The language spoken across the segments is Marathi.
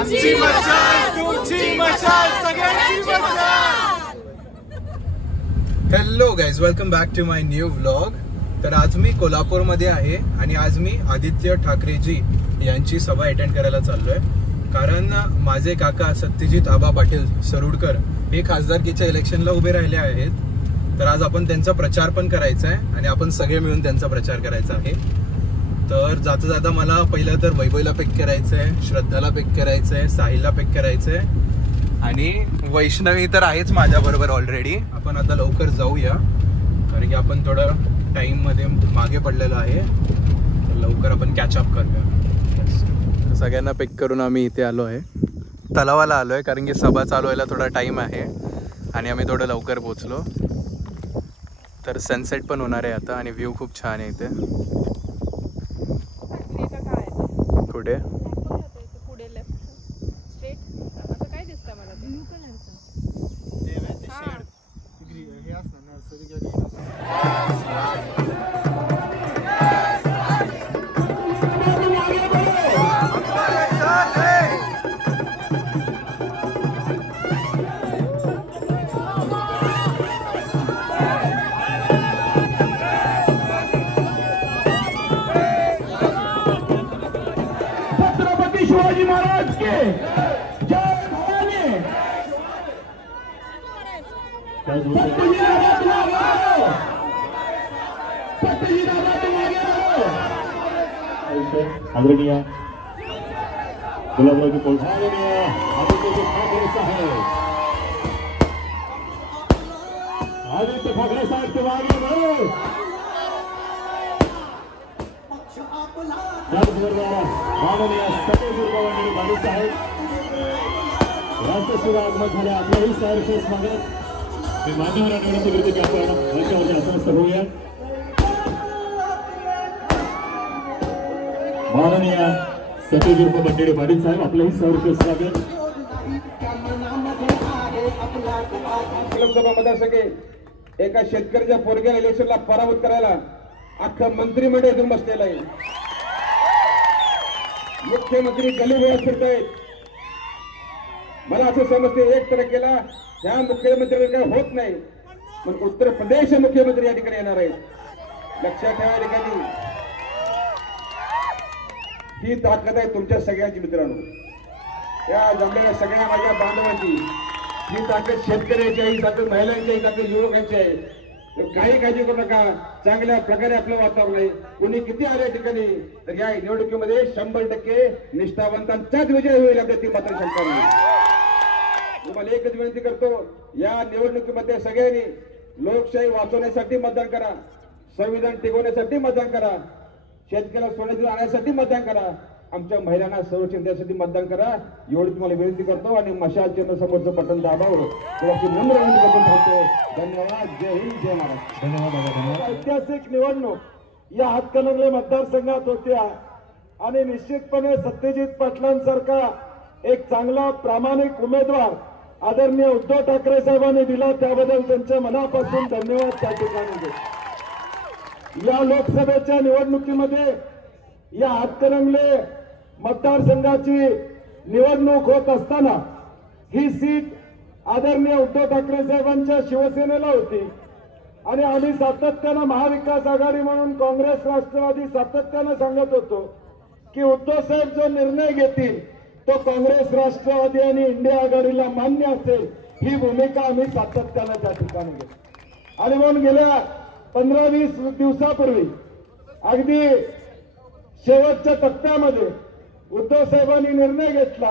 आमची मशाल, तुमची मशाल, सगळ्यांची मशाल. Hello guys, welcome back to my new vlog. तर आज मी कोल्हापूरमध्ये आहे आणि आज मी आदित्य ठाकरेजी यांची सभा अटेंड करायला चाललोय. कारण माझे काका सत्यजित आबा पाटील सरुडकर हे खासदारकीच्या इलेक्शनला उभे राहिले आहेत. तर आज आपण त्यांचा प्रचार पण करायचा आहे आणि आपण सगळे मिळून त्यांचा प्रचार करायचा आहे. तर जाता जाता मला पहिलं तर वैभवला पिक करायचं आहे, श्रद्धाला पिक करायचं आहे, साहिलला पिक करायचं आहे आणि वैष्णवी तर आहेच माझ्याबरोबर ऑलरेडी. आपण आता लवकर जाऊया कारण की आपण थोडं टाइम मध्ये मागे पडलेलो आहे. तर लवकर आपण कॅचअप करूया. सगळ्यांना पिक करून आम्ही इथे आलो आहे, तलावाला आलो आहे कारण की सभा चालू व्हायला थोडा टाइम आहे आणि आम्ही थोडं लवकर पोचलो. तर सनसेट पण होणार आहे आता आणि व्ह्यू खूप छान आहे इथे. कुठे पुढे लेफ्ट स्ट्रेट असं काय दिसतं मला ब्लू कलरचं ते शेड हे असणार नर्सरी शिवाजी महाराज के जय भवानी. आदरणीय गुलाबरावजी कोळसावणी आदित्य ठाकरे साहेब, आदित्य ठाकरे साहेब के आगे बढ़ो. माननीय सत्यजित आबा साहेब राष्ट्रसुद्धा आगमन झाले. आपल्याही सहर्ष स्वागत. मी मान्यवर आठवड्याची विनंती आपण मंचावरती आसनस्थ होऊया. माननीय सत्यजित बंडेडे पाटील साहेब आपल्याही सहर्ष स्वागत. लोकसभा मतदारसंघ एका शेतकऱ्याच्या पोरग्याला इलेक्शनला पराभूत करायला अख्खं मंत्रिमंडळ येऊन बसलेलं आहे. मुख्यमंत्री गलीबोळात फिरत आहेत. मला असं समजते 1% ह्या मुख्यमंत्र्यांना काय होत नाही, पण उत्तर प्रदेश मुख्यमंत्री या ठिकाणी येणार आहेत. लक्षात ठेवा, या ठिकाणी ही ताकद आहे तुमच्या सगळ्यांची. मित्रांनो, या जमलेल्या सगळ्या माझ्या बांधवांची ही ताकद शेतकऱ्याची आहे, ही ताकद महिलांची, ही ताकद युवकांची आहे. काही काळजी करू नका. चांगल्या प्रकारे आपलं वातावरण आहे. कोणी किती आल्या ठिकाणी तर या निवडणुकीमध्ये 100% निष्ठावंतांचाच विजय होईल आपल्या ती मात्र शंका नाही. तुम्हाला एकच विनंती करतो, या निवडणुकीमध्ये सगळ्यांनी लोकशाही वाचवण्यासाठी मतदान करा, संविधान टिकवण्यासाठी मतदान करा, शेतकऱ्याला सोन्याची आणण्यासाठी मतदान करा, आमच्या महिलांना संरक्षण देण्यासाठी मतदान करा. एवढी तुम्हाला विनंती करतो आणि मशाल चिन्ह समोरचं बटन दाबावं थोडीशी नम्र विनंती करून थांबतो. धन्यवाद. जय हिंद, जय महाराष्ट्र. धन्यवाद. ऐतिहासिक निवडणूक या हातकणंगले मतदारसंघात होत्या आणि निश्चितपणे सत्यजित पाटलांसारखा एक चांगला प्रामाणिक उमेदवार आदरणीय उद्धव ठाकरे साहेबांनी दिला, त्याबद्दल त्यांच्या मनापासून धन्यवाद त्या ठिकाणी. या लोकसभेच्या निवडणुकीमध्ये या हातकणंगले मतदारसंघाची निवडणूक होत असताना ही सीट आदरणीय उद्धव ठाकरे साहेबांच्या शिवसेनेला होती आणि आम्ही सातत्यानं महाविकास आघाडी म्हणून काँग्रेस राष्ट्रवादी सातत्यानं सांगत होतो की उद्धव साहेब जो निर्णय घेतील तो काँग्रेस राष्ट्रवादी आणि इंडिया आघाडीला मान्य असेल, ही भूमिका आम्ही सातत्यानं त्या ठिकाणी घेतो. आणि म्हणून गेल्या 15-20 दिवसापूर्वी अगदी शेवटच्या टप्प्यामध्ये उद्धव साहेबांनी निर्णय घेतला,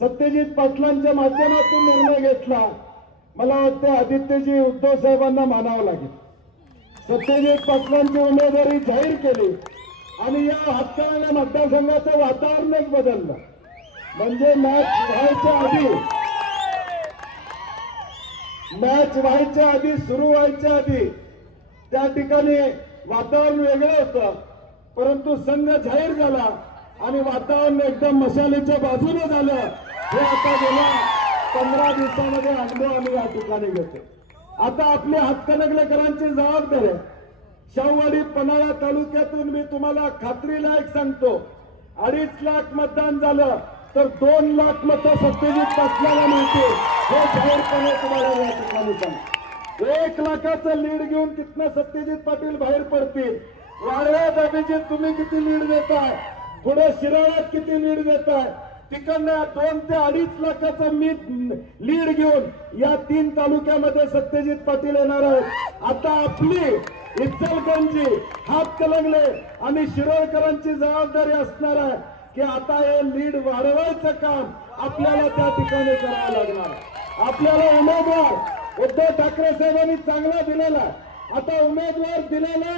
सत्यजित पाटलांच्या माध्यमातून निर्णय घेतला. मला वाटतं आदित्यजी उद्धव साहेबांना मानावं लागेल. सत्यजित पाटलांची उमेदवारी जाहीर केली आणि या हातकणंगले मतदारसंघाचं वातावरणच बदललं. म्हणजे मॅच व्हायच्या आधी सुरू व्हायच्या आधी त्या ठिकाणी वातावरण वेगळं होतं, परंतु संघ जाहीर झाला आणि वातावरण एकदम मशालीच्या बाजूने झालं. हे आता गेल्या 15 दिवसामध्ये अनुभव आम्ही या ठिकाणी घेतो. आता आपली हातकणंगलेकरांची जबाबदारी आहे. शाहूवाडी पन्हाळा तालुक्यातून मी तुम्हाला खात्रीलायक सांगतो 2.5 लाख मतदान झालं. तर 2 लाख मतं सत्यजित पाटलाला मिळतील हे जाहीरपणे तुम्हाला या ठिकाणी सांग. 1 लाखाचं लीड घेऊन तिथनं सत्यजित पाटील बाहेर पडतील. वाड्यात अभिजित तुम्ही किती लीड देताय, पुढे शिराळ्यात किती लीड देताय, तिकडनं 2 ते 2.5 लाखाचं मी लीड घेऊन या 3 तालुक्यामध्ये सत्यजित पाटील येणार आहेत. आता आपली इचलकरंजी, हातकणंगले आणि शिरोळकरांची जबाबदारी असणार आहे की आता हे लीड वाढवायचं काम आपल्याला त्या ठिकाणी करावं लागणार. आपल्याला उमेदवार उद्धव ठाकरे साहेबांनी चांगला दिलेला, आता उमेदवार दिलेला,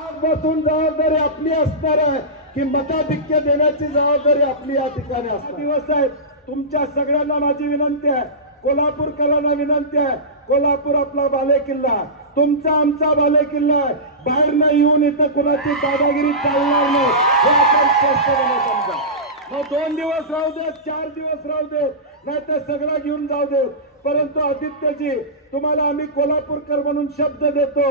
आजपासून जबाबदारी आपली असणार आहे की मताधिक्य देण्याची जबाबदारी आपली या ठिकाणी असणार. दिवस आहेत, तुमच्या सगळ्यांना माझी विनंती आहे, कोल्हापूरकरांना विनंती आहे, कोल्हापूर आपला बालेकिल्ला, तुमचा आमचा बालेकिल्ला आहे. बाहेर न येऊन इथं कुणाची दादागिरी चालणार नाही हे आपण स्पष्टपणे समजा. मग 2 दिवस राहू देत, 4 दिवस राहू देत, नाही तर सगळं घेऊन जाऊ देत, परंतु आदित्यजी तुम्हाला आम्ही कोल्हापूरकर म्हणून शब्द देतो,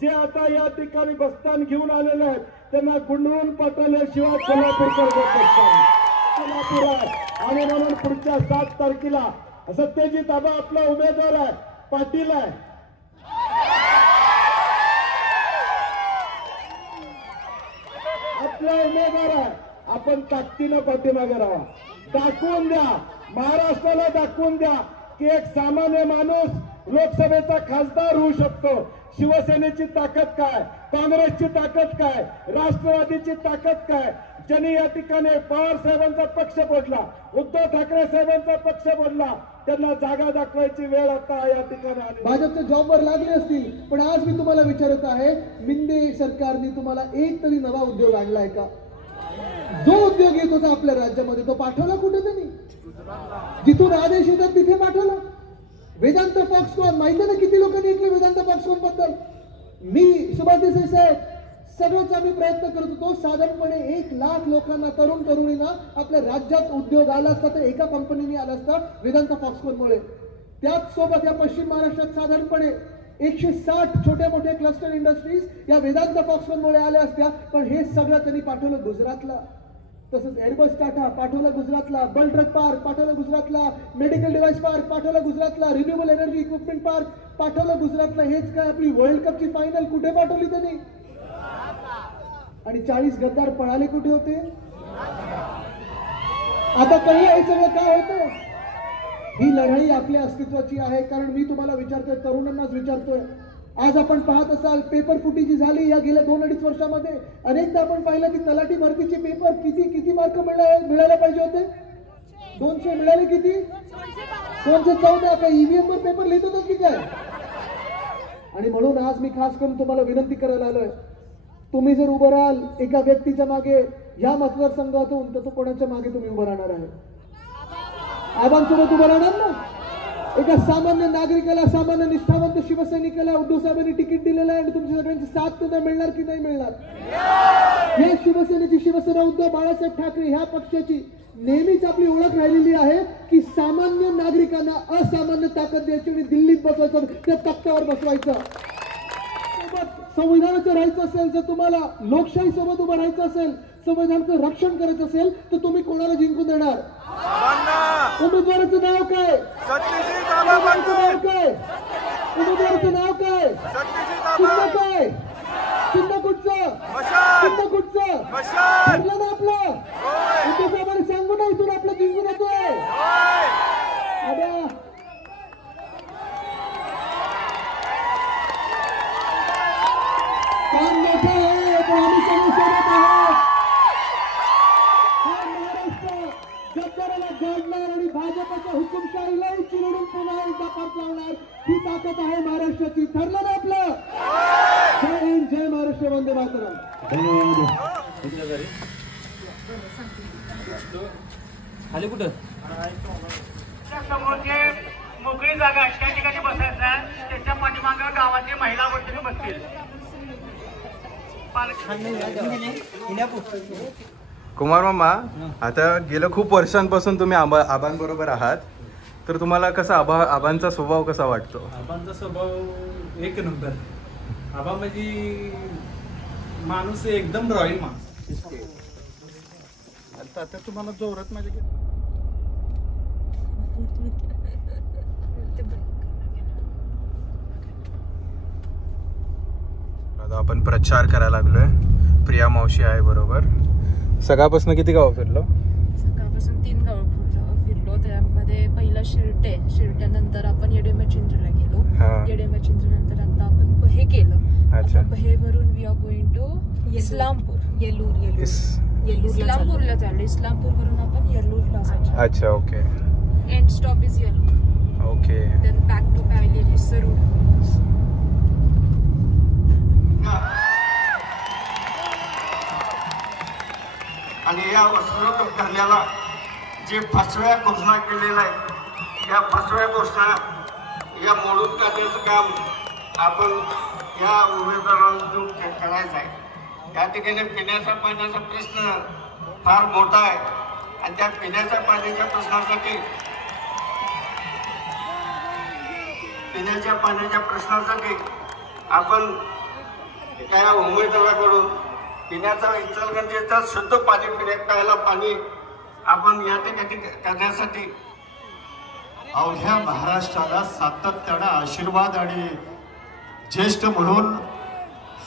जे आता या ठिकाणी बस्तान घेऊन आलेले आहेत त्यांना गुंडळून पाठवल्याशिवाय कोल्हापूरकर कोल्हापूर आहे. आणि म्हणून पुढच्या 7 तारखेला सत्यजित आबा आपला उमेदवार आहे, पाटील आहे, आपला उमेदवार आहे. आपण ताकदीनं पाठीमागे राहा, दाखवून द्या, महाराष्ट्राला दाखवून द्या की एक सामान्य माणूस लोकसभेचा खासदार होऊ शकतो. शिवसेनेची ताकद काय, काँग्रेसची ताकद काय, राष्ट्रवादीची ताकद काय, ज्यांनी या ठिकाणी पवार साहेबांचा पक्ष फोडला, उद्धव ठाकरे साहेबांचा पक्ष फोडला, त्यांना जागा दाखवायची वेळ आता या ठिकाणी आली. भाजपच्या जॉबवर लागले असतील, पण आज मी तुम्हाला विचारत आहे, मिंदे सरकारने तुम्हाला एक तरी नवा उद्योग आणलाय का? जो उद्योग येत होता आपल्या राज्यामध्ये तो पाठवला कुठे त्यांनी? जिथून आदेश येतात तिथे पाठवला. वेदांत फॉक्सकॉन माहिती ना किती लोकांनी ऐकले वेदांत फॉक्सकॉन बद्दल? मी सुभाष देसाई साहेब सगळंच आम्ही प्रयत्न करत होतो. साधारणपणे 1 लाख लोकांना, तरुण तरुणींना आपल्या राज्यात उद्योग आला असता तर एका कंपनीने आला असता, वेदांत फॉक्सकॉनमुळे. त्याच सोबत या पश्चिम महाराष्ट्रात साधारणपणे 160 छोट्या मोठ्या क्लस्टर इंडस्ट्रीज या वेदांत फॉक्सकॉनमुळे आल्या असत्या. पण हे सगळं त्यांनी पाठवलं गुजरातला. तसंच एअरबस टाटा पाठवलं गुजरातला, बल ट्रक पार्क पाठवलं गुजरातला, मेडिकल डिव्हाइस पार्क पाठवलं गुजरातला, रिन्युएबल एनर्जी इक्विपमेंट पार्क पाठवलं गुजरातला. हेच काय, आपली वर्ल्ड कपची फायनल कुठे पाठवली त्यांनी? आणि 40 गद्दार पळाले कुठे होते? आता कळलं हे सगळं काय होतं? ही लढाई आपल्या अस्तित्वाची आहे. कारण मी तुम्हाला विचारतोय, तरुणांनाच विचारतोय, आज आपण पाहत असाल पेपर फुटी जी झाली या गेल्या 2-2.5 वर्षामध्ये, अनेकदा आपण पाहिलं की तलाठी भरतीचे पेपर किती मार्क मिळायला पाहिजे होते? 200 मिळाले किती? 214. काही ईव्हीएम वर पेपर लिहित होतात की काय? आणि म्हणून आज मी खास करून तुम्हाला विनंती करायला आलोय, तुम्ही जर उभं राहाल एका व्यक्तीच्या मागे या मतदारसंघातून, तर तो कोणाच्या मागे तुम्ही उभं राहणार आहे? आबांसोबत उभं राहणार ना? एका सामान्य नागरिकाला, सामान्य निष्ठावंत शिवसैनिकाला उद्धव साहेबांनी तिकीट दिलेलं आहे आणि तुमच्या सगळ्यांची साथ त्यांना मिळणार की नाही मिळणार? हे शिवसेनेची, शिवसेना उद्धव बाळासाहेब ठाकरे ह्या पक्षाची नेहमीच आपली ओळख राहिलेली आहे की सामान्य नागरिकांना असामान्य ताकद द्यायची आणि दिल्लीत बसवायचं, त्या तख्त्यावर बसवायचं. संविधानाचं राहायचं असेल, जर तुम्हाला लोकशाही सोबत उभं राहायचं असेल, संविधानाचं रक्षण करायचं असेल, तर तुम्ही कोणाला जिंकून देणार? उमेदवाराचं नाव काय? नाव काय? उमेदवाराचं नाव काय? चिन्ह काय? चिन्ह कुठचं? चिन्ह कुठचं? ठरलं ना आपलं? उद्धव साहेबांनी सांगू ना, इथून आपलं जिंकून येतोय. काम मोठं आहे, पण आम्ही सगळे सोबत आहोत. हा महाराष्ट्र गद्दाराला गाडणार आणि भाजपच्या हुकुमशाहीलाही चिरडून पुन्हा एकदा परतवणार, ही ताकद आहे महाराष्ट्राची. ठरलं ना आपलं? जय हिंद, जय महाराष्ट्र, वंदे मातरम. खाली कुठं? समोरचे मोकळी जागा त्या ठिकाणी बसायचं, त्याच्या पाठीमागे गावातली महिला वर्गणी बसतील. कुमार मामा, आता गेलं खूप वर्षांपासून तुम्ही आबांबरोबर आहात, तर तुम्हाला कसा आबांचा स्वभाव कसा वाटतो? आबांचा स्वभाव एक नंबर. आबा म्हणजे माणूस एकदम रॉयल माणूस. आता तुम्हाला जोरात म्हणजे आपण प्रचार करायला लागलोय. प्रिया मावशी आहे बरोबर. सकाळपासून किती गाव फिरलो? सकाळपासून 3 गाव फिरलो. त्यामध्ये पहिला शिरट्यानंतर आपण येडेमचिंद्रला गेलो. येडेमचिंद्र नंतर आता आपण बहे केलं. अच्छा. बहेवरून we are going to Islampur. इस्लामपूरला चाललो. इस्लामपूरवरून आपण येल्लूरला जायचं. अच्छा okay. And stop is Yellur. Okay. Then back to pavilion is Sarur. आणि या वस्त्र करण्याला जे फसव्या घोषणा केलेल्या आहेत या फसव्या घोषणा या मोडून काढण्याचं काम आपण या उमेदवारांना करायचं आहे. त्या ठिकाणी पिण्याच्या पाण्याचा प्रश्न फार मोठा आहे आणि त्या पिण्याच्या पाण्याच्या प्रश्नासाठी आपण त्या उमेदवाराकडून पिण्याचा इचलकरंजीचं शुद्ध पाणी प्यायला पाणी आपण या ठिकाणी करण्यासाठी अवघ्या महाराष्ट्राला सातत्यानं आशीर्वाद आणि ज्येष्ठ म्हणून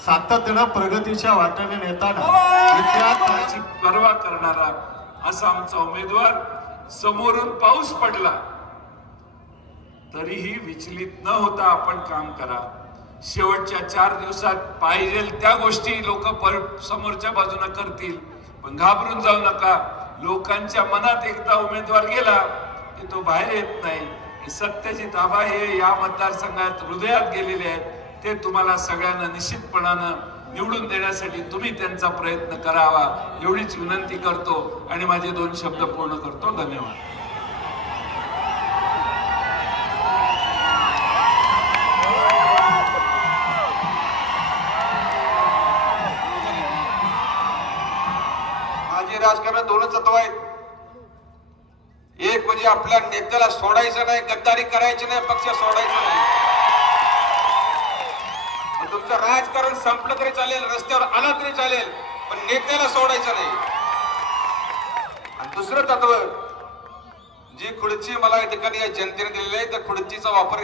सातत्यानं प्रगतीच्या वाटेने नेताना परवा करणारा असा आमचा उमेदवार. समोरून पाऊस पडला तरीही विचलित न होता आपण काम करा. शेवटच्या 4 दिवसात पाहिजे त्या गोष्टी लोक समोरच्या बाजूने करतील, पण घाबरून जाऊ नका. लोकांच्या मनात एकदा उमेदवार गेला की तो बाहेर येत नाही. सत्यजित आबा हे या मतदारसंघात हृदयात गेलेले आहेत. ते तुम्हाला सगळ्यांना निश्चितपणानं निवडून देण्यासाठी तुम्ही त्यांचा प्रयत्न करावा एवढीच विनंती करतो आणि माझे 2 शब्द पूर्ण करतो. धन्यवाद. माझे राजकारण 2च तत्व आहेत. एक म्हणजे आपल्या नेत्याला सोडायचं नाही, गद्दारी करायची नाही, पक्ष सोडायचा नाही. तुमचं राजकारण संपलं तरी चालेल, रस्त्यावर आला तरी चालेल, पण नेत्याला सोडायचं नाही. आणि दुसरं तत्व, जी खुर्ची मला या ठिकाणी या जनतेने दिलेली आहे त्या खुर्चीचा वापर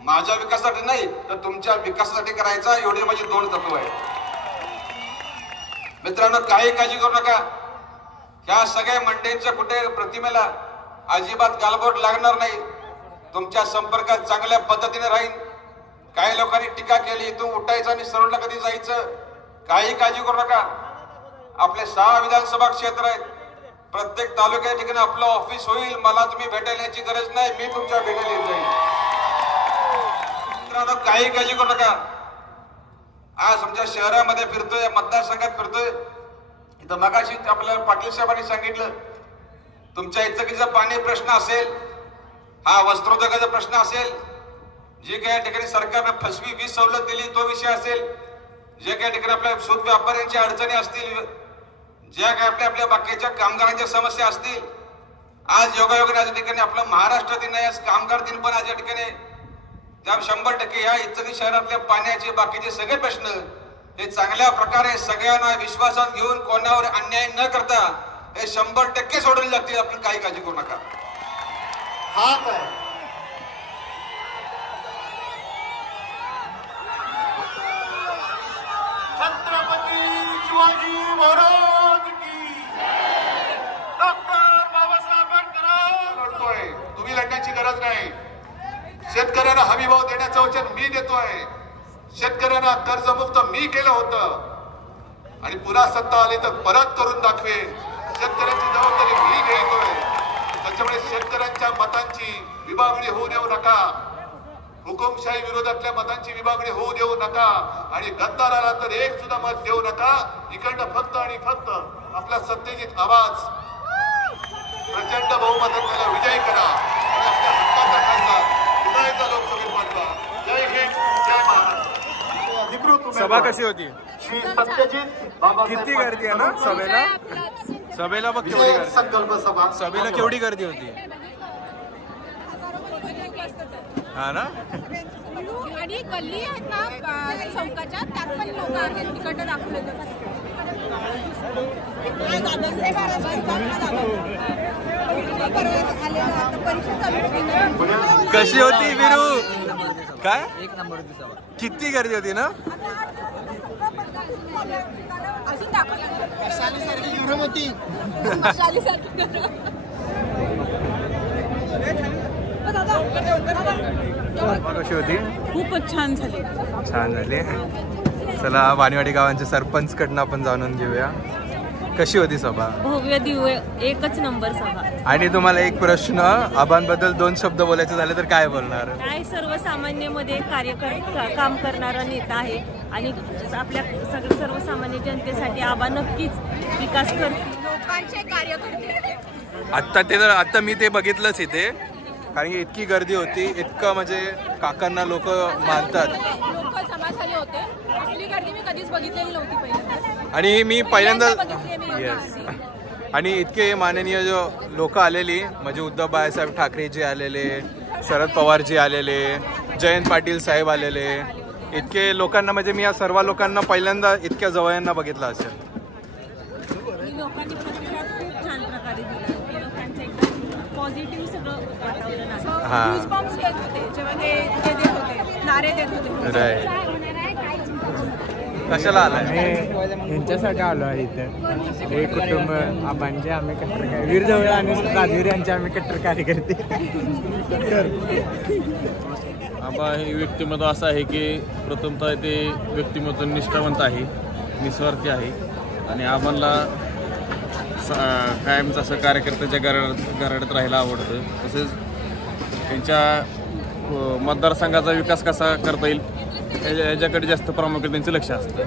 माझ्या विकासासाठी नाही तर तुमच्या विकासासाठी करायचा. एवढे माझे 2 तत्व आहेत. मित्रांनो, काही काळजी करू नका. ह्या सगळ्या मंडळींच्या कुठे प्रतिमेला अजिबात गालबोट लागणार नाही. तुमच्या संपर्कात चांगल्या पद्धतीने राहील. काही लोकांनी टीका केली, इथून उठायचं आणि सरोडला कधी जायचं, काही काळजी करू नका. आपले 6 विधानसभा क्षेत्र आहेत. प्रत्येक तालुक्या ठिकाणी आपलं ऑफिस होईल. मला तुम्ही भेटायला याची गरज नाही, मी तुमच्या भेटायला येत जाईल. मित्रांनो, काही काळजी करू नका. आज आमच्या शहरामध्ये फिरतोय, मतदारसंघात फिरतोय. इथं मगाशी आपल्याला पाटील साहेबांनी सांगितलं, तुमच्या इचलकरंजीचा पाणी प्रश्न असेल, हा वस्त्रोद्योगाचा प्रश्न असेल, जे काही ठिकाणी सरकारनं फसवी वीज सवलत दिली तो विषय असेल, जे काही ठिकाणी आपल्या सूत व्यापाऱ्यांच्या अडचणी असतील, ज्या काही आपल्या बाकीच्या कामगारांच्या समस्या असतील, आज योगायोगाने या ठिकाणी आपला महाराष्ट्र दिन आहे, कामगार दिन पण आज या ठिकाणी. त्या 100% या इचलकरंजी शहरातल्या पाण्याचे बाकीचे सगळे प्रश्न हे चांगल्या प्रकारे सगळ्यांना विश्वासात घेऊन कोणावर अन्याय न करता हे 100% सोडवले जातील. आपण काही काळजी करू नका. हात आहे छत्रपती शिवाजी महाराज की, डॉक्टर बाबासाहेब आंबेडकर. लढतोय, तुम्ही लढण्याची गरज नाही. शेतकऱ्यांना हमी भाव देण्याचं वचन मी देतोय. शेतकऱ्यांना कर्जमुक्त मी केलं होतं आणि पुन्हा सत्ता आली तर परत करून दाखवेन. शेतकऱ्यांची जबाबदारी मी घेतोय. त्याच्यामुळे शेतकऱ्यांच्या मतांची विभागणी होऊ देऊ नका. हुकुमशाही विरोधातल्या मतांची विभागणी होऊ देऊ नका आणि गद्दाराला तर एक सुद्धा मत देऊ नका. इकडनं फक्त आणि फक्त आपला सत्यजित आवाज प्रचंड बहुमतात त्याला विजयी करा आणि आपल्या हक्काचा खासदार पुन्हा एकदा लोकसभेत पाठवा. जय हिंद, जय महाराष्ट्र. सभा कशी होती? श्री सत्यजित बाबा किती गर्दी आहे ना सभेला? सभेला बघ केवढी गर्दी. संकल्प सभा सभेला केवढी गर्दी होती. हा ना. आणि गल्ली आहेत ना चौकाच्या, त्यात पण लोक आहेत. तिकडनं दाखवलं कशी होती विरू? काय 1 नंबर होती सभा. किती गर्दी होती ना. अजून दाखव शालीसारखी गरम होती शालीसारखी गरम कशी होती? खूपच छान झाली. छान झाली. चला वाणीवाडी गावांच्या सरपंच कडनं आपण जाणून घेऊया कशी होती सभा. भव्य दिव्य एकच नंबर सभा. आणि तुम्हाला एक प्रश्न, आबांबद्दल 2 शब्द बोलायचे झाले तर काय बोलणार? काय सर्वसामान्यमध्ये काम करणारा नेता आहे आणि आपल्या सर्वसामान्य जनतेसाठी आबा नक्कीच विकास करतील. लोकांचे कार्य करते. आता मी ते बघितलंच इथे, कारण की इतकी गर्दी होती, इतकं म्हणजे काकांना लोक मानतात. लोक जमा झाले होते. असली गर्दी मी कधीच बघितलेली नव्हती पहिल्यांदा. आणि मी पहिल्यांदा येस, आणि इतके माननीय जो लोक आलेली, म्हणजे उद्धव बाळासाहेब ठाकरेजी आलेले, शरद पवारजी आलेले, जयंत पाटील साहेब आलेले, इतके लोकांना म्हणजे मी या सर्व लोकांना पहिल्यांदा इतक्या जवळ्यांना बघितलं असेल. लोकांनी प्रतिसाद खूप छान प्रकारे दिला. लोकांचं एकदम पॉझिटिव्ह सगळं वातावरण आहे. गूजबम्प्स येत होते जेव्हा ते देत होते, नारे देत होते. राईट. कशाला आलाय? यांच्यासाठी आलो आहे इथं. हे कुटुंब आबांचे आम्ही कट्टर, वीर जवळ आणि राजवीर यांचे आम्ही कट्टर कार्यकर्ते. आबा हे व्यक्तिमत्व असं आहे की प्रथमतः ते व्यक्तिमत्व निष्ठावंत आहे, निस्वार्थी आहे आणि आबांना कायमचं असं कार्यकर्त्याच्या गराड्यात राहायला आवडतं. तसेच त्यांच्या मतदारसंघाचा विकास कसा करता येईल याच्याकडे जास्त प्रामुख्याने त्यांचं लक्ष असतं.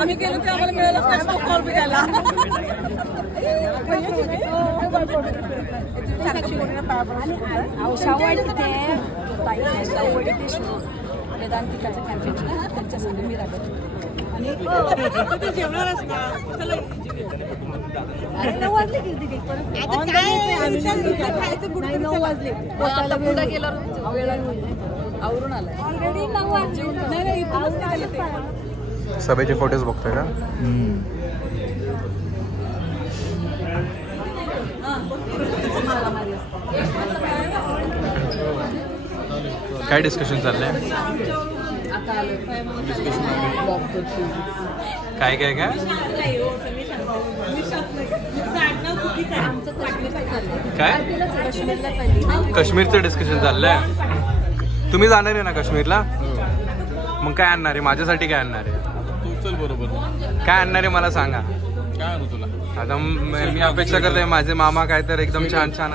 आम्ही गेलो की आम्हाला मिळालं वेदांतिकाचं कॅम्पेन त्यांच्या संग मी राहत जेवणार असता. अरे 9 वाजले किती परत 9 वाजले पुढे गेल्यावर वेळा आवरून आलाय ऑलरेडी 9 वाजले. सभेचे फोटोज बघतोय का? काय डिस्कशन चाललंय? काय काय काय काय काश्मीरचं डिस्कशन चाललंय. तुम्ही जाणार आहे ना काश्मीरला? मग काय आणणार आहे माझ्यासाठी? काय आणणार आहे? चल बरोबर. काय आणणार आहे मला सांगा. काय आणू तुला? आता मी अपेक्षा करतोय माझे मामा काय तर एकदम छान छान